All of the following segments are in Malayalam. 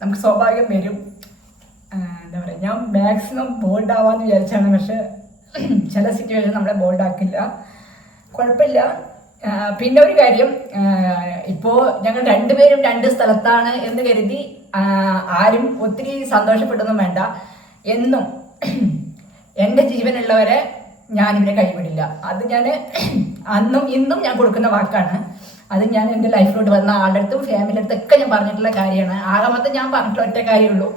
നമുക്ക് സ്വാഭാവികം വരും. എന്താ പറയുക, ഞാൻ മാക്സിമം ബോൾഡ് ആവാമെന്ന് വിചാരിച്ചാണ്. പക്ഷെ ചില സിറ്റുവേഷൻ നമ്മളെ ബോൾഡ് ആക്കില്ല. കുഴപ്പമില്ല. പിന്നെ ഒരു കാര്യം, ഇപ്പോൾ ഞങ്ങൾ രണ്ടുപേരും രണ്ട് സ്ഥലത്താണ് എന്ന് കരുതി ആരും ഒത്തിരി സന്തോഷപ്പെട്ടൊന്നും വേണ്ട. എന്നും എൻ്റെ ജീവനുള്ളവരെ ഞാനിവരെ കൈവിടില്ല. അത് ഞാൻ അന്നും ഇന്നും ഞാൻ കൊടുക്കുന്ന വാക്കാണ്. അത് ഞാൻ എൻ്റെ ലൈഫിലോട്ട് വന്ന ആളുടെ അടുത്തും ഫാമിലിയുടെ അടുത്തൊക്കെ ഞാൻ പറഞ്ഞിട്ടുള്ള കാര്യമാണ്. ആകമൊത്തം ഞാൻ പറഞ്ഞിട്ടുള്ള ഒറ്റ കാര്യമുള്ളൂ,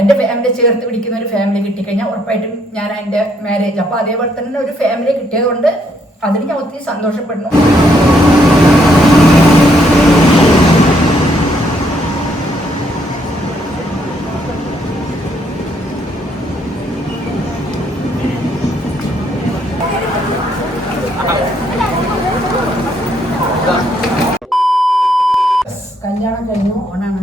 എൻ്റെ ഫാമിലി ചേർത്ത് പിടിക്കുന്ന ഒരു ഫാമിലി കിട്ടിക്കഴിഞ്ഞാൽ ഉറപ്പായിട്ടും ഞാൻ എൻ്റെ മാരേജ്. അപ്പോൾ അതേപോലെ തന്നെ ഒരു ഫാമിലി കിട്ടിയത് കൊണ്ട് അതിന് ഞാൻ ഒത്തിരി സന്തോഷപ്പെടുന്നു. കല്യാണം കഴിഞ്ഞു, ഓണാണ്.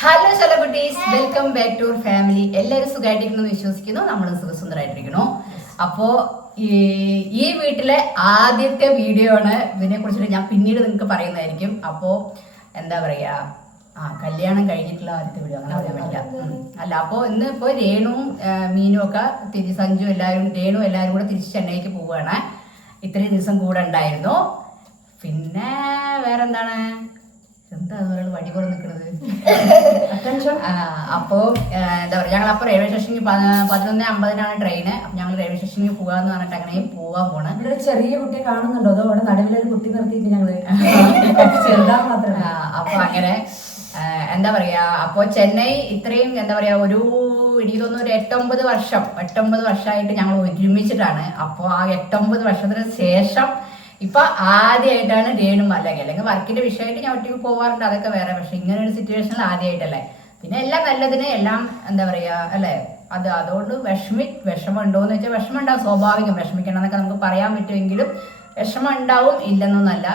Hello celebrities, welcome back to our family. എല്ലാവരും സുഖമായിട്ടിരിക്കുന്നു വിശ്വസിക്കുന്നു. നമ്മൾ സുഖസുന്ദരമായിട്ടിരിക്കുന്നു. അപ്പോൾ ഈ വീട്ടിലെ ആദ്യത്തെ വീഡിയോ ആണ്. ഇതിനെ കുറിച്ചിട്ട് ഞാൻ പിന്നീട് നിങ്ങൾക്ക് പറയുന്നതായിരിക്കും. അപ്പോൾ എന്താ പറയാ, കല്യാണം കഴിഞ്ഞിട്ടുള്ള ആദ്യത്തെ വീഡിയോ അങ്ങനെ പറയാൻ പറ്റില്ല. അല്ല, അപ്പോൾ ഇന്ന് ഇപ്പോൾ രേണുവും മീനും ഒക്കെ സഞ്ജു എല്ലാവരും കൂടെ തിരിച്ച് ചെന്നൈക്ക് പോവുകയാണ്. ഇത്രയും ദിവസം കൂടെ ഉണ്ടായിരുന്നു. പിന്നെ വേറെന്താണ്, എന്താ ഒരാൾ വടി പോലെ നിൽക്കുന്നത്. അപ്പോൾ എന്താ പറയുക, ഞങ്ങളപ്പോൾ റെയിൽവേ സ്റ്റേഷനിൽ 11:50 ട്രെയിന്. അപ്പം ഞങ്ങൾ റെയിൽവേ സ്റ്റേഷനിൽ പോകാന്ന് പറഞ്ഞിട്ട് അങ്ങനെ പോകാൻ പോണ്. ഇവിടെ ചെറിയ കുട്ടിയെ കാണുന്നുണ്ടോ? അതോ അവിടെ നടുവിലൊരു കുട്ടി നിർത്തിയിട്ട് ഞങ്ങള് ചെറുതാ മാത്രമേ. അപ്പൊ അങ്ങനെ എന്താ പറയാ, അപ്പൊ ചെന്നൈ ഇത്രയും എന്താ പറയാ എനിക്ക് തോന്നുന്നു ഒരു 8-9 വർഷമായിട്ട് ഞങ്ങൾ ഒരുമിച്ചിട്ടാണ്. അപ്പോൾ ആ 8-9 വർഷത്തിന് ശേഷം ഇപ്പൊ ആദ്യമായിട്ടാണ് രേണു അല്ലെങ്കിൽ വർക്കിന്റെ വിഷയമായിട്ട് ഞാൻ ഒറ്റയ്ക്ക് പോവാറുണ്ട്, അതൊക്കെ വേറെ. പക്ഷെ ഇങ്ങനെ ഒരു സിറ്റുവേഷനിൽ ആദ്യമായിട്ടല്ലേ. പിന്നെ എല്ലാം നല്ലതിന് എല്ലാം എന്താ പറയാ അല്ലേ. അതുകൊണ്ട് വിഷമം ഉണ്ടോന്ന് വെച്ചാൽ വിഷമം ഉണ്ടാവും, സ്വാഭാവികം. വിഷമിക്കണം എന്നൊക്കെ നമുക്ക് പറയാൻ പറ്റുമെങ്കിലും വിഷമം ഉണ്ടാവും, ഇല്ലെന്നൊന്നല്ല.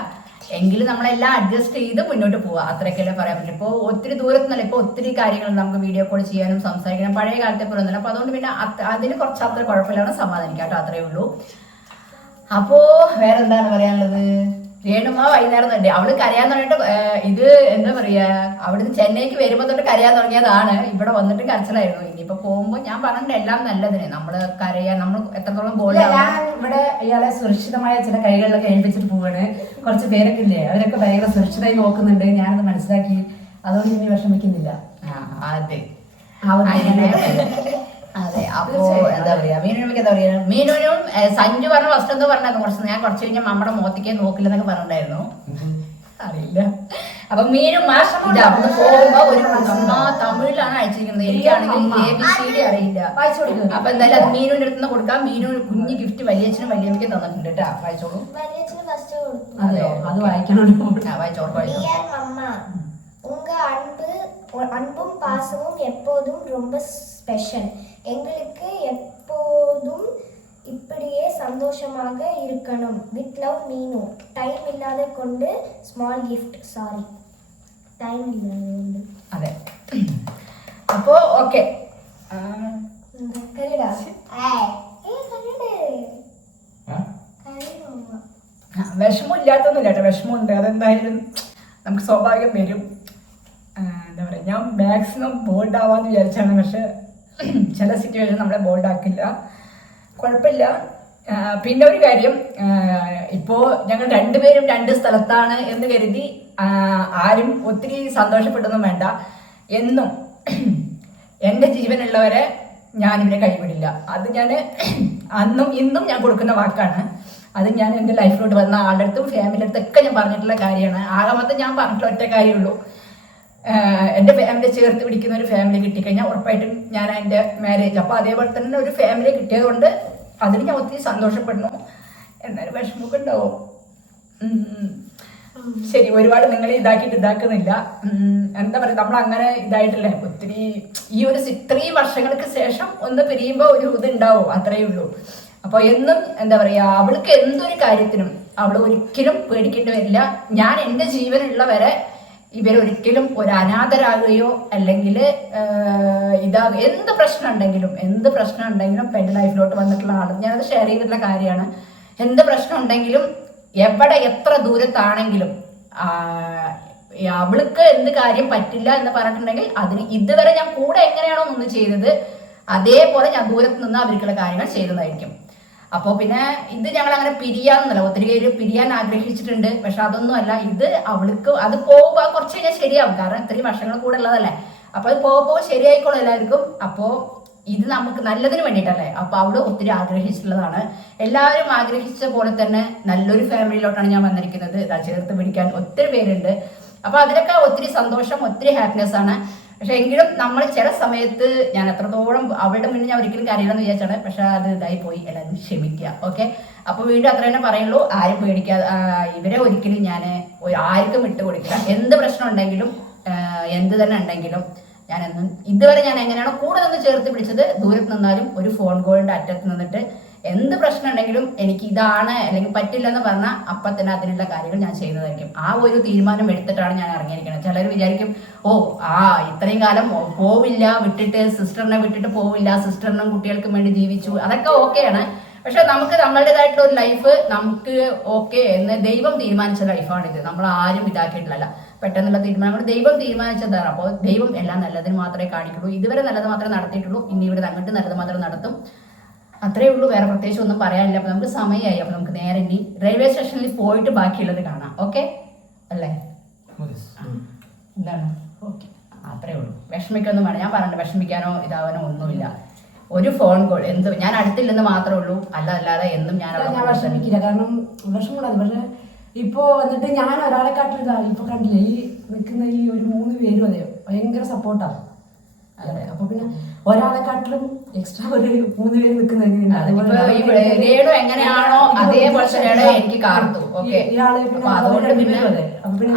എങ്കിലും നമ്മളെല്ലാം അഡ്ജസ്റ്റ് ചെയ്ത് മുന്നോട്ട് പോവുക, അത്രയൊക്കെയല്ലേ പറയാൻ പറ്റും. ഇപ്പോൾ ഒത്തിരി ദൂരത്തുനിന്നല്ല, ഇപ്പോൾ ഒത്തിരി കാര്യങ്ങൾ നമുക്ക് വീഡിയോ കോൾ ചെയ്യാനും സംസാരിക്കാനും പഴയ കാലത്തെ പോലെ ഒന്നുമില്ല. അപ്പൊ അതുകൊണ്ട് പിന്നെ അതിന് കുറച്ച് അത്ര കുഴപ്പമില്ലാണ്, സമാധാനിക്കാട്ടോ, അത്രേ ഉള്ളൂ. അപ്പോ വേറെന്താണ് പറയാനുള്ളത്, രേണുമ വൈകുന്നേരം തന്നെ അവള് കരയാൻ തുടങ്ങിയിട്ട് ഇത് എന്താ പറയാ, അവിടുന്ന് ചെന്നൈക്ക് വരുമ്പോൾ തൊട്ട് കരയാൻ തുടങ്ങിയതാണ്. ഇവിടെ വന്നിട്ട് കരച്ചിലായിരുന്നു. ഇനിയിപ്പോ പോകുമ്പോ ഞാൻ പറഞ്ഞിട്ട് എല്ലാം നല്ലതിന് നമ്മൾ നമ്മൾ എത്രത്തോളം ഇവിടെ ഇയാളെ സുരക്ഷിതമായ ചില കൈകളിലൊക്കെ ഏൽപ്പിച്ചിട്ട് പോവാണ്. കുറച്ച് പേരൊക്കെ ഇല്ലേ, അവരൊക്കെ ഭയങ്കര സുരക്ഷിതമായി നോക്കുന്നുണ്ട്. ഞാനത് മനസ്സിലാക്കി, അതുകൊണ്ട് ഇനി വിഷമിക്കുന്നില്ല. അതെ, അതെ. അപ്പോ എന്താ പറയാ, മീനുവിനൊക്കെ എന്താ പറയാ, മീനുവിനും സഞ്ജു പറഞ്ഞ ഫസ്റ്റ് എന്തോ പറഞ്ഞായിരുന്നു, ഞാൻ കുറച്ച് കഴിഞ്ഞാൽ നമ്മുടെ മോത്തിക്കേ നോക്കില്ലെന്നൊക്കെ പറഞ്ഞിട്ടുണ്ടായിരുന്നു, അറിയില്ല. അപ്പൊ മീനും അവിടെ പോകുമ്പോ ഒരു തമിഴിലാണ് അയച്ചിരിക്കുന്നത്. എനിക്കാണെങ്കിൽ ABCD അറിയില്ല. അപ്പൊ എന്തായാലും അത് മീനുവിന്റെ അടുത്ത് നിന്ന് കൊടുക്കാം. മീനു കുഞ്ഞ് ഗിഫ്റ്റ് വലിയച്ഛനും വലിയമ്മയ്ക്ക് തന്നിട്ടുണ്ട് കേട്ടോ, വായിച്ചോളൂ. അത് വായിക്കണോ? വായിച്ചോളൂ. அன்பும் பாசமும் எப்போதும் ரொம்ப ஸ்பெஷல். எங்களுக்கு எப்போதும் இப்படியே சந்தோஷமாக இருக்கணும். வித் லவ் மீனு. டைம் இல்லாத கொண்டு ஸ்மால் கிஃப்ட். சாரி, டைம் இல்லாத. അതെ, അപ്പോ ഓക്കെ. കരടാ വിഷമം ഇല്ലാത്തൊന്നുമില്ല കേട്ടോ, വിഷമമുണ്ട്. അതെന്തായാലും നമുക്ക് സ്വാഭാവികം വരും. എന്താ പറയുക, ഞാൻ മാക്സിമം ബോൾഡ് ആവാമെന്ന് വിചാരിച്ചാണ്. പക്ഷെ ചില സിറ്റുവേഷൻ നമ്മളെ ബോൾഡ് ആക്കില്ല. കുഴപ്പമില്ല. പിന്നെ ഒരു കാര്യം, ഇപ്പോൾ ഞങ്ങൾ രണ്ടുപേരും രണ്ട് സ്ഥലത്താണ് എന്ന് കരുതി ആരും ഒത്തിരി സന്തോഷപ്പെട്ടൊന്നും വേണ്ട. എന്നും എൻ്റെ ജീവനുള്ളവരെ ഞാനിവരെ കൈവിടില്ല. അത് ഞാൻ അന്നും ഇന്നും ഞാൻ കൊടുക്കുന്ന വാക്കാണ്. അത് ഞാൻ എൻ്റെ ലൈഫിലോട്ട് വന്ന ആളുടെ അടുത്തും ഫാമിലിയുടെ അടുത്തൊക്കെ ഞാൻ പറഞ്ഞിട്ടുള്ള കാര്യമാണ്. ആകമൊത്തം ഞാൻ പറഞ്ഞിട്ടുള്ള ഒറ്റ കാര്യമുള്ളൂ, എൻ്റെ ഫാമിലി ചേർത്ത് പിടിക്കുന്ന ഒരു ഫാമിലി കിട്ടിക്കഴിഞ്ഞാൽ ഉറപ്പായിട്ടും ഞാൻ എൻ്റെ മാരേജ്. അപ്പോൾ അതേപോലെ തന്നെ ഒരു ഫാമിലി കിട്ടിയത് കൊണ്ട് അതിന് ഞാൻ ഒത്തിരി സന്തോഷപ്പെടുന്നു. എന്നാലും വിഷമമൊക്കെ ഉണ്ടാവും. ശരി, ഒരുപാട് നിങ്ങൾ ഇതാക്കുന്നില്ല. എന്താ പറയുക, നമ്മൾ അങ്ങനെ ഇതായിട്ടില്ലേ ഒത്തിരി. ഈ ഒരു ഇത്രയും വർഷങ്ങൾക്ക് ശേഷം ഒന്ന് പിരിയുമ്പോൾ ഒരു ഇതുണ്ടാവും, അത്രയേ ഉള്ളൂ. അപ്പോൾ എന്നും എന്താ പറയുക, അവൾക്ക് എന്തൊരു കാര്യത്തിനും അവൾ ഒരിക്കലും പേടിക്കേണ്ടി വരില്ല. ഞാൻ എൻ്റെ ജീവനുള്ളവരെ ഇവരൊരിക്കലും ഒരു അനാഥരാകുകയോ അല്ലെങ്കിൽ എന്ത് പ്രശ്നം ഉണ്ടെങ്കിലും പെൺ ലൈഫിലോട്ട് വന്നിട്ടുള്ള ആൾ, ഞാനത് ഷെയർ ചെയ്തിട്ടുള്ള കാര്യമാണ്. എന്ത് പ്രശ്നം ഉണ്ടെങ്കിലും എവിടെ എത്ര ദൂരത്താണെങ്കിലും അവൾക്ക് എന്ത് കാര്യം പറ്റില്ല എന്ന് പറഞ്ഞിട്ടുണ്ടെങ്കിൽ അതിന് ഇതുവരെ ഞാൻ കൂടെ എങ്ങനെയാണോ നിന്ന് ചെയ്തത് അതേപോലെ ഞാൻ ദൂരത്ത് നിന്ന് അവർക്കുള്ള കാര്യങ്ങൾ ചെയ്തതായിരിക്കും. അപ്പോൾ പിന്നെ ഇത് ഞങ്ങൾ അങ്ങനെ പിരിയാന്നല്ല, ഒത്തിരി പേര് പിരിയാൻ ആഗ്രഹിച്ചിട്ടുണ്ട്. പക്ഷെ അതൊന്നും അല്ല, ഇത് അവൾക്ക് അത് പോകുമ്പോൾ കുറച്ച് കഴിഞ്ഞാൽ ശരിയാവും. കാരണം ഇത്രയും വർഷങ്ങൾ കൂടെ ഉള്ളതല്ലേ. അപ്പോൾ അത് പോകുമ്പോൾ ശരിയായിക്കോളും എല്ലാവർക്കും. അപ്പോൾ ഇത് നമുക്ക് നല്ലതിന് വേണ്ടിയിട്ടല്ലേ. അപ്പോൾ അവള് ഒത്തിരി ആഗ്രഹിച്ചിട്ടുള്ളതാണ്. എല്ലാവരും ആഗ്രഹിച്ച പോലെ തന്നെ നല്ലൊരു ഫാമിലിയിലോട്ടാണ് ഞാൻ വന്നിരിക്കുന്നത്. ഇതാ ചേർത്ത് പിടിക്കാൻ ഒത്തിരി പേരുണ്ട്. അപ്പോൾ അതിലൊക്കെ ഒത്തിരി സന്തോഷം, ഒത്തിരി ഹാപ്പിനെസ് ആണ്. പക്ഷെ എങ്കിലും നമ്മൾ ചില സമയത്ത് ഞാൻ എത്രത്തോളം അവളുടെ മുന്നിൽ ഞാൻ ഒരിക്കലും കരയണമെന്ന് വിചാരിച്ചാണ്. പക്ഷെ അത് ഇതായി പോയി, എല്ലാവരും ക്ഷമിക്കുക. ഓക്കെ, അപ്പോൾ വീണ്ടും അത്ര തന്നെ പറയുള്ളൂ. ആരും പേടിക്കാതെ, ഇവരെ ഒരിക്കലും ഞാൻ ആർക്കും വിട്ടുകൊടുക്കില്ല. എന്ത് പ്രശ്നം ഉണ്ടെങ്കിലും എന്ത് തന്നെ ഉണ്ടെങ്കിലും ഞാൻ എന്നും ഇതുവരെ ഞാൻ എങ്ങനെയാണോ കൂടെ നിന്ന് ചേർത്ത് പിടിച്ചത്, ദൂരത്ത് നിന്നാലും ഒരു ഫോൺ കോളിന്റെ അറ്റത്ത് നിന്നിട്ട് എന്ത് പ്രശ്നം ഉണ്ടെങ്കിലും എനിക്ക് ഇതാണ് അല്ലെങ്കിൽ പറ്റില്ല എന്ന് പറഞ്ഞാൽ അപ്പം തന്നെ അതിനുള്ള കാര്യങ്ങൾ ഞാൻ ചെയ്യുന്നതായിരിക്കും. ആ ഒരു തീരുമാനം എടുത്തിട്ടാണ് ഞാൻ ഇറങ്ങിയിരിക്കുന്നത്. ചിലർ വിചാരിക്കും ഇത്രയും കാലം പോവില്ല, വിട്ടിട്ട് സിസ്റ്ററിനെ വിട്ടിട്ട് പോവില്ല, സിസ്റ്ററിനും കുട്ടികൾക്കും വേണ്ടി ജീവിച്ചു, അതൊക്കെ ഓക്കെയാണ്. പക്ഷെ നമുക്ക് നമ്മളുടേതായിട്ടുള്ള ഒരു ലൈഫ് നമുക്ക് ഓക്കെ എന്ന് ദൈവം തീരുമാനിച്ച ലൈഫാണിത്. നമ്മൾ ആരും ഇതാക്കിയിട്ടില്ല. പെട്ടെന്നുള്ള തീരുമാനങ്ങൾ ദൈവം തീരുമാനിച്ചതാണ്. അപ്പോൾ ദൈവം എല്ലാം നല്ലതിന് മാത്രമേ കാണിക്കുള്ളൂ. ഇതുവരെ നല്ലത് മാത്രമേ നടത്തിയിട്ടുള്ളൂ. ഇനി ഇവിടെ അങ്ങോട്ട് നല്ലത് മാത്രം നടത്തും. അത്രേ ഉള്ളൂ. വേറെ പ്രത്യേകിച്ച് ഒന്നും പറയാനില്ല. അപ്പൊ നമുക്ക് സമയമായി. അപ്പൊ നമുക്ക് നേരെ ഇനി റെയിൽവേ സ്റ്റേഷനിൽ പോയിട്ട് ബാക്കിയുള്ളത് കാണാം. ഓക്കെ അല്ലേ? എന്താണ്? ഓക്കെ, അത്രേ ഉള്ളൂ. വിഷമിക്കൊന്നും വേണം. ഞാൻ പറഞ്ഞിട്ട് വിഷമിക്കാനോ ഇതാവാനോ ഒന്നുമില്ല. ഒരു ഫോൺ കോൾ എന്ത് ഞാൻ അടുത്തില്ലെന്ന് മാത്രമേ ഉള്ളൂ. അല്ലാതെ എന്നും ഞാൻ വിഷമിക്കില്ല. കാരണം വിഷമമുണ്ടാകും. പക്ഷെ ഇപ്പോ വന്നിട്ട് ഞാൻ ഒരാളെ കാട്ടിലിതാ ഇപ്പൊ കണ്ടില്ലേ, ഈ നിൽക്കുന്ന ഈ ഒരു 3 പേരും അതെ ഭയങ്കര സപ്പോർട്ടാണ്. അതെ, അപ്പൊ പിന്നെ ഒരാളെ കാട്ടിലും എക്സ്ട്രാ ഒരു 3 പേര് നിൽക്കുന്നത് എങ്ങനെയാണോ അതേപോലെ തന്നെയാണ് എനിക്ക് കാർത്തു. ഓക്കെ, അതുകൊണ്ട് പിന്നെ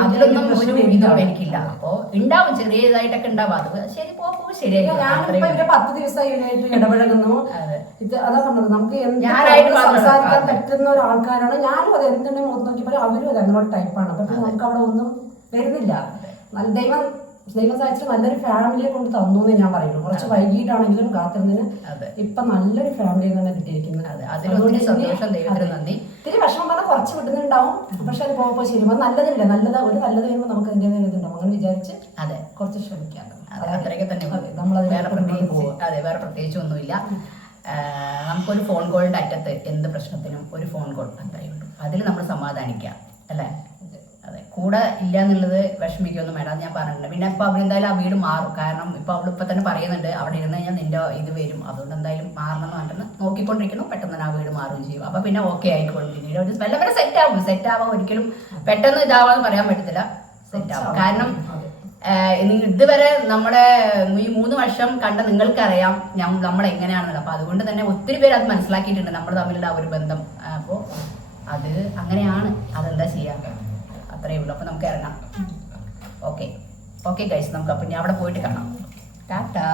അതിലൊന്നും ഒരു ഇതും എനിക്കില്ല. അപ്പൊ ഉണ്ടാവും, ചെറിയതായിട്ടൊക്കെ ഉണ്ടാവും. അത് ശരി പോകുമ്പോൾ ശരിയായി. ഞാനിപ്പോ 10 ദിവസമായി ഇവരായിട്ട് ഇടപഴകുന്നു. അതാ പറഞ്ഞത്, നമുക്ക് സംസാരിക്കാൻ പറ്റുന്ന ഒരാൾക്കാരാണ്. ഞാനും അത് എന്തുണ്ടെങ്കിൽ മുഖത്ത് നോക്കിയപ്പോൾ അവരും അത് എന്നോട് ടൈപ്പാണ്. അപ്പൊ നമുക്ക് അവിടെ ഒന്നും വരുന്നില്ല. ദൈവം സഹായിച്ചിട്ട് നല്ലൊരു ഫാമിലിയെ കൊണ്ട് തന്നു എന്ന് ഞാൻ പറയുള്ളൂ. കുറച്ച് വൈകിട്ടാണെങ്കിലും കാത്തിരുന്നതിന് ഇപ്പൊ നല്ലൊരു ഫാമിലിയെ തന്നെ കിട്ടിയിരിക്കുന്നത്. ഇത്തിരി വിഷമം പറഞ്ഞാൽ കുറച്ച് വിട്ടുന്നുണ്ടാവും. പക്ഷെ അത് പോകുമ്പോൾ ശരി നല്ലതില്ല, ഒരു നല്ലത് വരുമ്പോൾ നമുക്ക് അതിൻ്റെ ഇതുണ്ടാവും. അങ്ങനെ വിചാരിച്ച് അതെ കുറച്ച് ശ്രമിക്കാം. അത്രയൊക്കെ തന്നെ നമ്മളത് വേറെ പ്രത്യേകിച്ച് ഒന്നുമില്ല. നമുക്കൊരു ഫോൺ കോളിന്റെ അറ്റത്ത് എന്ത് പ്രശ്നത്തിനും ഒരു ഫോൺ കോൾ അത്രയേ ഉള്ളൂ. അതിൽ നമ്മൾ സമാധാനിക്കുക അല്ലേ? അതെ, കൂടെ ഇല്ല എന്നുള്ളത് വിഷമിക്കൊന്നും വേണ്ട, ഞാൻ പറഞ്ഞിട്ടുണ്ട്. പിന്നെ ഇപ്പൊ അവരെന്തായാലും ആ വീട് മാറും. കാരണം ഇപ്പൊ അവളിപ്പോ തന്നെ പറയുന്നുണ്ട് അവിടെ ഇരുന്ന് കഴിഞ്ഞാൽ നിന്റെ ഇത് വരും, അതുകൊണ്ട് എന്തായാലും മാറണം എന്ന് പറഞ്ഞിട്ട് നോക്കിക്കൊണ്ടിരിക്കുന്നു. പെട്ടെന്ന് തന്നെ ആ വീട് മാറുകയും ചെയ്യും. അപ്പൊ പിന്നെ ഓക്കെ ആയിക്കോളും. പിന്നീട് ഒരു വല്ല സെറ്റ് ആവാം. ഒരിക്കലും പെട്ടെന്ന് ഇതാവാന്ന് പറയാൻ പറ്റത്തില്ല. സെറ്റ് ആവും. കാരണം ഇതുവരെ നമ്മുടെ ഈ 3 വർഷം കണ്ട നിങ്ങൾക്കറിയാം നമ്മൾ എങ്ങനെയാണെന്നുള്ളത്. അപ്പൊ അതുകൊണ്ട് തന്നെ ഒത്തിരി പേര് അത് മനസ്സിലാക്കിയിട്ടുണ്ട്, നമ്മൾ തമ്മിലുള്ള ആ ഒരു ബന്ധം. അപ്പോൾ അത് അങ്ങനെയാണ്, അതെന്താ ചെയ്യാൻ, അത്രയേ ഉള്ളൂ. അപ്പൊ നമുക്ക് ഇറങ്ങാം. ഓക്കെ ഗൈസ്, നമുക്ക് അപ്പൊ ഞാൻ അവിടെ പോയിട്ട് കാണാം. ടാറ്റാ.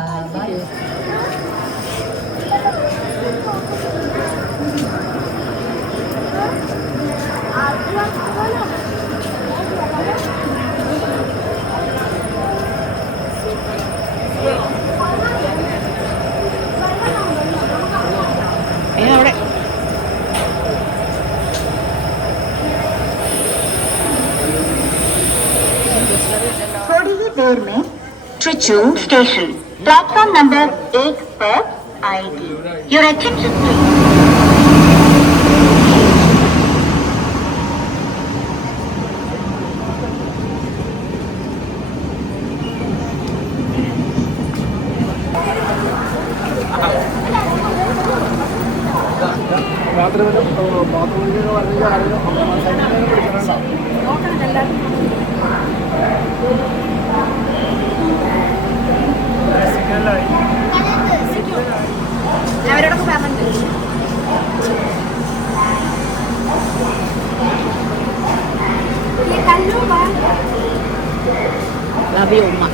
देर में ट्रिचू स्टेशन प्लेटफॉर्म नंबर 1 पर आएगी. Your attention please. അവരോടൊക്കെ പറഞ്ഞിട്ടുണ്ട്. ലവ് യു ഉമ്മ.